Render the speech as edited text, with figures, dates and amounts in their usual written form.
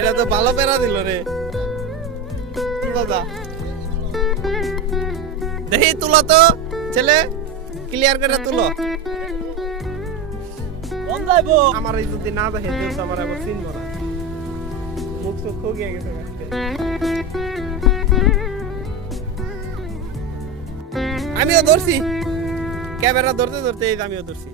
এটা তো ভালো পেরা দিল রে দাদা দেখি তুলো তো ছেলে ক্লিয়ার করে তুলো আমার এই যদি না দেখে আমার আবার চিনবো না মুখ চোখ গিয়ে গেছে আমিও ধরছি ক্যামেরা ধরতে ধরতে আমিও ধরছি